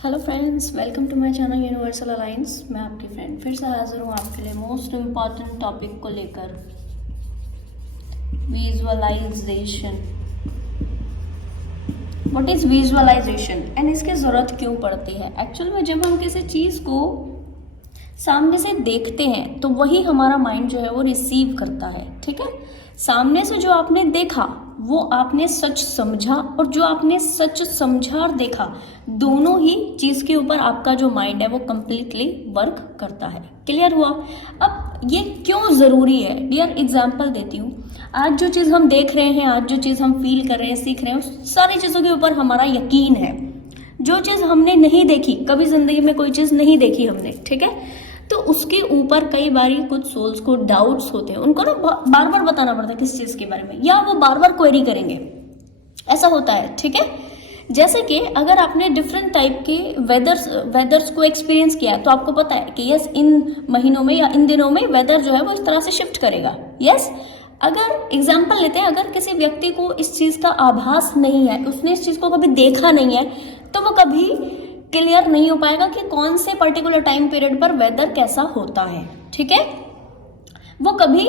Hello friends, welcome to my channel universal alliance. मैं आपकी friend फिर से हाजिर हूँ आपके लिए मोस्ट इम्पॉर्टेंट टॉपिक को लेकर, visualization. What is visualization and इसकी ज़रूरत क्यों पड़ती है? एक्चुअल में जब हम किसी चीज़ को सामने से देखते हैं तो वही हमारा माइंड जो है वो रिसीव करता है। ठीक है, सामने से जो आपने देखा वो आपने सच समझा, और जो आपने सच समझा और देखा, दोनों ही चीज के ऊपर आपका जो माइंड है वो कंप्लीटली वर्क करता है। क्लियर हुआ? अब ये क्यों जरूरी है डियर, एग्जाम्पल देती हूँ। आज जो चीज हम देख रहे हैं, आज जो चीज हम फील कर रहे हैं, सीख रहे हैं, उस सारी चीजों के ऊपर हमारा यकीन है। जो चीज हमने नहीं देखी, कभी जिंदगी में कोई चीज नहीं देखी हमने, ठीक है, तो उसके ऊपर कई बार कुछ सोल्स को डाउट्स होते हैं, उनको ना बार बार बताना पड़ता है किस चीज के बारे में, या वो बार बार क्वेरी करेंगे। ऐसा होता है, ठीक है। जैसे कि अगर आपने डिफरेंट टाइप के वेदर्स को एक्सपीरियंस किया है तो आपको पता है कि यस, इन महीनों में या इन दिनों में वेदर जो है वो इस तरह से शिफ्ट करेगा। यस, अगर एग्जाम्पल लेते हैं, अगर किसी व्यक्ति को इस चीज का आभास नहीं है, उसने इस चीज को कभी देखा नहीं है, तो वो कभी क्लियर नहीं हो पाएगा कि कौन से पर्टिकुलर टाइम पीरियड पर वेदर कैसा होता है। ठीक है, वो कभी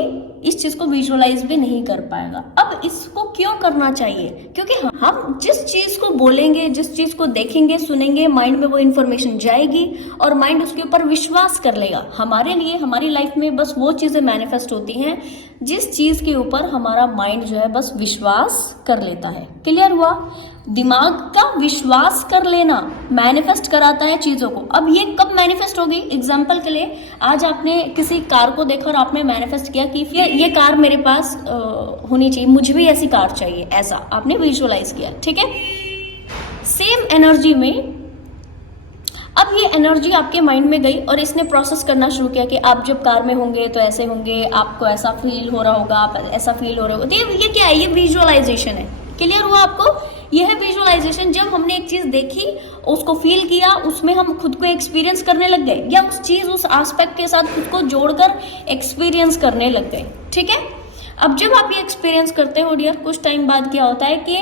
इस चीज को विजुअलाइज भी नहीं कर पाएगा। अब इसको क्यों करना चाहिए? क्योंकि हम जिस चीज को बोलेंगे, जिस चीज को देखेंगे, सुनेंगे, माइंड में वो इन्फॉर्मेशन जाएगी और माइंड उसके ऊपर विश्वास कर लेगा। हमारे लिए हमारी लाइफ में बस वो चीजें मैनिफेस्ट होती हैं जिस चीज के ऊपर हमारा माइंड जो है बस विश्वास कर लेता है। क्लियर हुआ? दिमाग का विश्वास कर लेना मैनिफेस्ट कराता है चीजों को। अब ये कब मैनिफेस्ट होगी? एग्जांपल के लिए, आज आपने किसी कार को देखा और आपने मैनिफेस्ट किया कि ये कार मेरे पास होनी चाहिए, मुझे भी ऐसी कार चाहिए, ऐसा आपने विजुअलाइज किया। ठीक है, सेम एनर्जी में अब ये एनर्जी आपके माइंड में गई और इसने प्रोसेस करना शुरू किया कि आप जब कार में होंगे तो ऐसे होंगे, आपको ऐसा फील हो रहा होगा, आप ऐसा फील हो रहे होगा। तो ये क्या है? ये विजुअलाइजेशन है। क्लियर हुआ आपको? यह है विजुअलाइजेशन। जब हमने एक चीज देखी, उसको फील किया, उसमें हम खुद को एक्सपीरियंस करने लग गए, या उस चीज उस एस्पेक्ट के साथ खुद को जोड़कर एक्सपीरियंस करने लग गए। ठीक है, अब जब आप ये एक्सपीरियंस करते हो डियर, कुछ टाइम बाद क्या होता है कि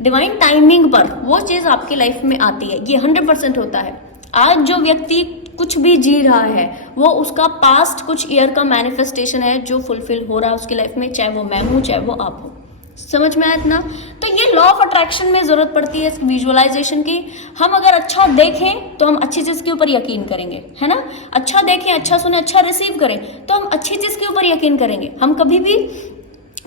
डिवाइन टाइमिंग पर वो चीज आपकी लाइफ में आती है। ये 100% होता है। आज जो व्यक्ति कुछ भी जी रहा है वो उसका पास्ट कुछ ईयर का मैनिफेस्टेशन है जो फुलफिल हो रहा है उसकी लाइफ में, चाहे वो मैं हूं, चाहे वो आप हो। समझ में आया इतना? तो ये लॉ ऑफ अट्रैक्शन में जरूरत पड़ती है विजुअलाइजेशन की। हम अगर अच्छा देखें तो हम अच्छी चीज के ऊपर यकीन करेंगे, है ना? अच्छा देखें, अच्छा सुने, अच्छा रिसीव करें तो हम अच्छी चीज के ऊपर यकीन करेंगे। हम कभी भी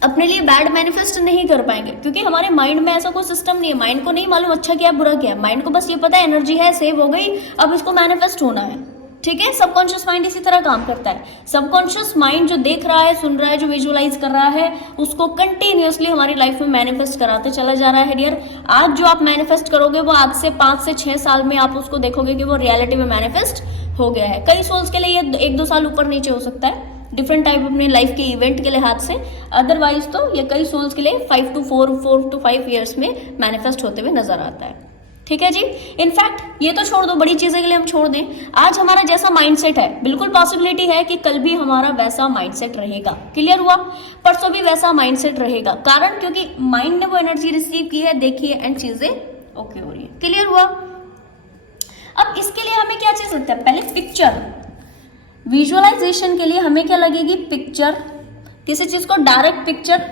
अपने लिए बैड मैनिफेस्ट नहीं कर पाएंगे, क्योंकि हमारे माइंड में ऐसा कोई सिस्टम नहीं है। माइंड को नहीं मालूम अच्छा क्या है, बुरा क्या है। माइंड को बस ये पता है एनर्जी है, सेव हो गई, अब इसको मैनिफेस्ट होना है। ठीक है, सबकॉन्शियस माइंड इसी तरह काम करता है। सबकॉन्शियस माइंड जो देख रहा है, सुन रहा है, जो विजुअलाइज कर रहा है, उसको कंटिन्यूअसली हमारी लाइफ में मैनिफेस्ट कराते चला जा रहा है डियर। आज जो आप मैनिफेस्ट करोगे वो आज से 5 से 6 साल में आप उसको देखोगे कि वो रियलिटी में मैनिफेस्ट हो गया है। कई सोल्स के लिए ये 1-2 साल ऊपर नीचे हो सकता है, डिफरेंट टाइप अपने लाइफ के इवेंट के लिहाज से। अदरवाइज तो ये कई सोल्स के लिए 4 to 5 ईयर्स में मैनिफेस्ट होते हुए नजर आता है। ठीक है जी। इनफैक्ट ये तो छोड़ दो, बड़ी चीजें के लिए हम छोड़ दें, आज हमारा जैसा माइंडसेट है, बिल्कुल पॉसिबिलिटी है कि कल भी हमारा वैसा माइंडसेट रहेगा। क्लियर हुआ? परसों भी वैसा माइंडसेट रहेगा। कारण क्योंकि माइंड ने वो एनर्जी रिसीव की है, देखी है, एंड चीजें ओके हो रही है। क्लियर हुआ? अब इसके लिए हमें क्या चाहिए सकता है? पहले पिक्चर। विजुअलाइजेशन के लिए हमें क्या लगेगी? पिक्चर। किसी चीज को डायरेक्ट पिक्चर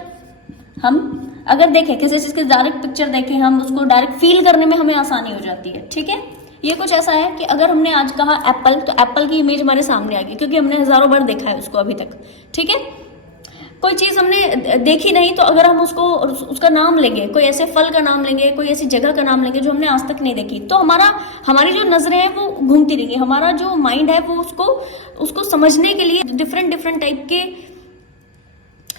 हम अगर देखें, किसी चीज की डायरेक्ट पिक्चर देखें, हम उसको डायरेक्ट फील करने में हमें आसानी हो जाती है। ठीक है, ये कुछ ऐसा है कि अगर हमने आज कहा एप्पल, तो एप्पल की इमेज हमारे सामने आ गई, क्योंकि हमने हजारों बार देखा है उसको अभी तक। ठीक है, कोई चीज हमने देखी नहीं तो अगर हम उसका नाम लेंगे, कोई ऐसे फल का नाम लेंगे, कोई ऐसी जगह का नाम लेंगे जो हमने आज तक नहीं देखी, तो हमारी जो नजरें हैं वो घूमती रहेंगी। हमारा जो माइंड है वो उसको समझने के लिए डिफरेंट टाइप के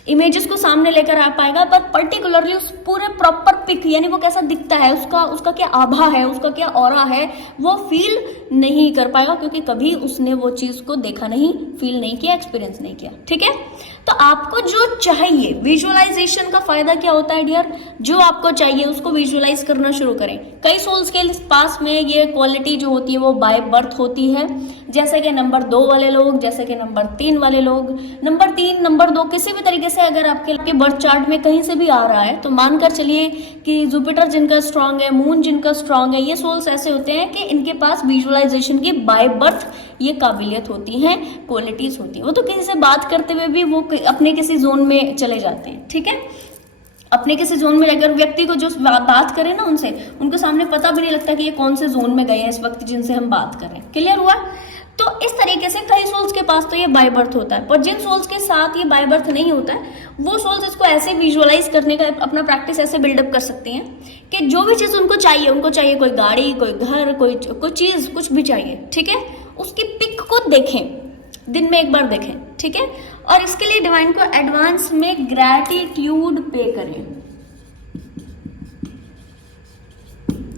इमेजेस को सामने लेकर आ पाएगा, पर पर्टिकुलरली उस पूरे प्रॉपर पिक, यानी वो कैसा दिखता है, उसका क्या आभा है, उसका क्या ऑरा है, वो फील नहीं कर पाएगा, क्योंकि कभी उसने वो चीज को देखा नहीं, फील नहीं किया, एक्सपीरियंस नहीं किया। ठीक है, तो आपको जो चाहिए, विजुअलाइजेशन का फायदा क्या होता है डियर? जो आपको चाहिए उसको विजुअलाइज करना शुरू करें। कई सोल्स के पास में ये क्वालिटी जो होती है वो बाय बर्थ होती है। जैसे कि नंबर 2 वाले लोग, जैसे कि नंबर 3 वाले लोग। नंबर 3, नंबर 2 किसी भी तरीके से अगर आपके बर्थ चार्ट में कहीं से भी आ रहा है तो मानकर चलिए कि जुपिटर जिनका स्ट्रांग है, मून जिनका स्ट्रांग है, ये सोल्स ऐसे होते हैं कि इनके पास विजुअलाइजेशन की बाय बर्थ ये काबिलियत होती है, क्वालिटीज होती है। वो तो किसी से बात करते हुए भी वो अपने किसी जोन में चले जाते हैं, ठीक है। अपने किसी जोन में अगर व्यक्ति को जो बात करें ना उनसे, उनको सामने पता भी नहीं लगता कि ये कौन से जोन में गए हैं इस वक्त जिनसे हम बात कर रहे हैं। क्लियर हुआ? तो इस तरीके से कई सोल्स के पास तो ये बाय बर्थ होता है, पर जिन सोल्स के साथ ये बाय बर्थ नहीं होता है वो सोल्स इसको ऐसे विजुअलाइज करने का अपना प्रैक्टिस ऐसे बिल्डअप कर सकती हैं कि जो भी चीज उनको चाहिए कोई गाड़ी, कोई घर, कोई चीज, कुछ भी चाहिए, ठीक है, उसकी पिक को देखें, दिन में एक बार देखें, ठीक है। और इसके लिए डिवाइन को एडवांस में ग्रैटिट्यूड पे करें,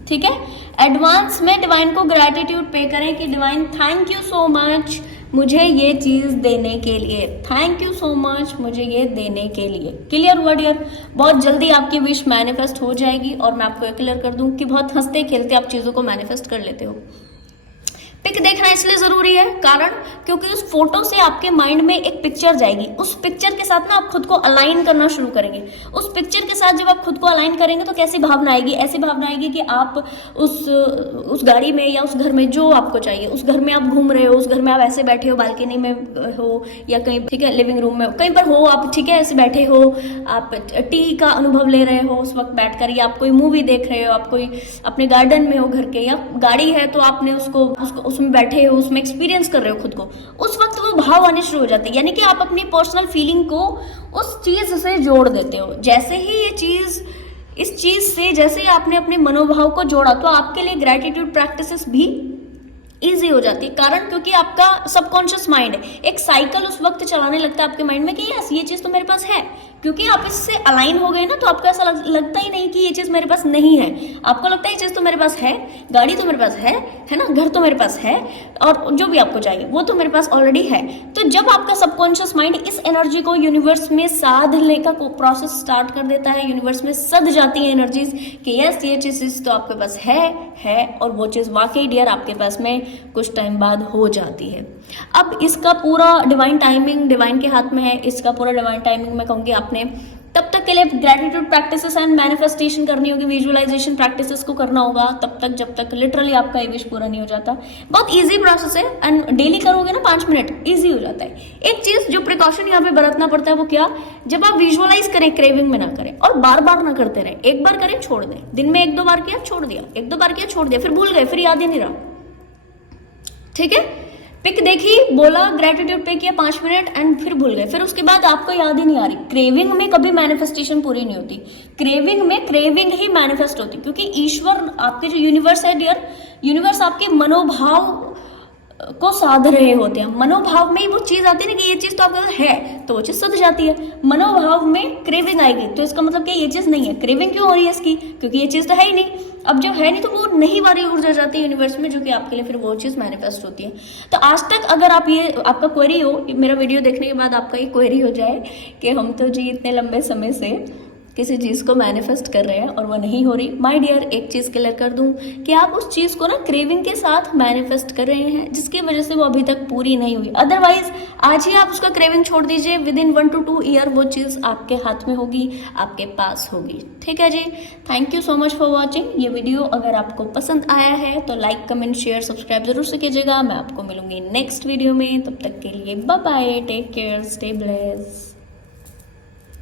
ठीक है। एडवांस में डिवाइन को ग्रैटिट्यूड पे करें कि divine thank you so much मुझे ये चीज देने के लिए, थैंक यू सो मच मुझे ये देने के लिए। क्लियर हुआ डियर? बहुत जल्दी आपकी विश मैनिफेस्ट हो जाएगी और मैं आपको क्लियर कर दूं कि बहुत हंसते खेलते आप चीजों को मैनिफेस्ट कर लेते हो। पिक देखना इसलिए जरूरी है कारण क्योंकि उस फोटो से आपके माइंड में एक पिक्चर जाएगी, उस पिक्चर के साथ ना आप खुद को अलाइन करना शुरू करेंगे। उस पिक्चर के साथ जब आप खुद को अलाइन करेंगे तो कैसी भावना आएगी? ऐसी भावना आएगी कि आप उस गाड़ी में या उस घर में जो आपको चाहिए, उस घर में आप घूम रहे हो, उस घर में आप ऐसे बैठे हो, बालकनी में हो या कहीं, ठीक है, लिविंग रूम में कहीं पर हो आप, ठीक है, ऐसे बैठे हो, आप टी का अनुभव ले रहे हो उस वक्त बैठकर, या आप कोई मूवी देख रहे हो, आप कोई अपने गार्डन में हो घर के, या गाड़ी है तो आपने उसको उसमें बैठे हो, उसमें एक्सपीरियंस कर रहे हो खुद को, उस वक्त वो भाव आने शुरू हो जाते हैं। यानी कि आप अपनी पर्सनल फीलिंग को उस चीज से जोड़ देते हो। जैसे ही ये चीज, इस चीज से जैसे ही आपने अपने मनोभाव को जोड़ा तो आपके लिए ग्रेटिट्यूड प्रैक्टिसेस भी इजी हो जाती है। कारण क्योंकि आपका सबकॉन्शियस माइंड एक साइकिल उस वक्त चलाने लगता है आपके माइंड में कि यस ये चीज तो मेरे पास है। क्योंकि आप इससे अलाइन हो गए ना तो आपको ऐसा लगता ही नहीं कि ये चीज मेरे पास नहीं है। आपको लगता है ये चीज तो मेरे पास है, गाड़ी तो मेरे पास है ना, घर तो मेरे पास है, और जो भी आपको चाहिए वो तो मेरे पास ऑलरेडी है। तो जब आपका सबकॉन्शियस माइंड इस एनर्जी को यूनिवर्स में साधने का प्रोसेस स्टार्ट कर देता है, यूनिवर्स में सध जाती है एनर्जीज कि यस ये चीज तो आपके पास है, और वो चीज वाकई डियर आपके पास में कुछ टाइम बाद हो जाती है। अब इसका पूरा डिवाइन टाइमिंग डिवाइन के हाथ में है। इसका पूरा डिवाइन टाइमिंग मैं कहूंगी आपने तब तक के लिए ग्रेटिट्यूड प्रैक्टिसेस एंड मैनिफेस्टेशन करनी होगी, विजुअलाइजेशन प्रैक्टिसेस को करना होगा तब तक जब तक लिटरली आपका ये विश पूरा नहीं हो जाता। बहुत इजी प्रोसेस है एंड डेली करोगे ना 5 मिनट इजी हो जाता है। एक चीज जो प्रिकॉशन यहाँ पे बरतना पड़ता है वो क्या, जब आप विजुअलाइज करें क्रेविंग में ना करें और बार बार ना करते रहे। एक बार करें छोड़ दें, दिन में 1-2 बार किया छोड़ दिया, 1-2 बार किया छोड़ दिया, फिर भूल गए, फिर याद ही नहीं रहा, ठीक है। पिक देखी, बोला, ग्रेटिट्यूड पे किया 5 मिनट एंड फिर भूल गए, फिर उसके बाद आपको याद ही नहीं आ रही। क्रेविंग में कभी मैनिफेस्टेशन पूरी नहीं होती, क्रेविंग में क्रेविंग ही मैनिफेस्ट होती, क्योंकि ईश्वर आपके जो यूनिवर्स है डियर, यूनिवर्स आपके मनोभाव को साध रहे होते हैं। मनोभाव में ही वो चीज आती है ना कि ये चीज तो आपका है तो वो चीज सध जाती है। मनोभाव में क्रेविंग आएगी तो इसका मतलब कि ये चीज नहीं है। क्रेविंग क्यों हो रही है इसकी? क्योंकि ये चीज तो है ही नहीं। अब जब है नहीं तो वो नहीं वाली ऊर्जा जाती है यूनिवर्स में, जो कि आपके लिए फिर वो चीज मैनिफेस्ट होती है। तो आज तक अगर आप ये आपका क्वेरी हो, मेरा वीडियो देखने के बाद आपका ये क्वेरी हो जाए कि हम तो जी इतने लंबे समय से किसी चीज़ को मैनिफेस्ट कर रहे हैं और वो नहीं हो रही, माय डियर एक चीज़ क्लियर कर दूं कि आप उस चीज़ को ना क्रेविंग के साथ मैनिफेस्ट कर रहे हैं जिसकी वजह से वो अभी तक पूरी नहीं हुई। अदरवाइज आज ही आप उसका क्रेविंग छोड़ दीजिए, विद इन 1 to 2 ईयर वो चीज़ आपके हाथ में होगी, आपके पास होगी। ठीक है जी, thank you so much for watching. ये वीडियो अगर आपको पसंद आया है तो लाइक, कमेंट, शेयर, सब्सक्राइब जरूर से कीजिएगा। मैं आपको मिलूंगी नेक्स्ट वीडियो में, तब तक के लिए bye bye, take care, stay blessed.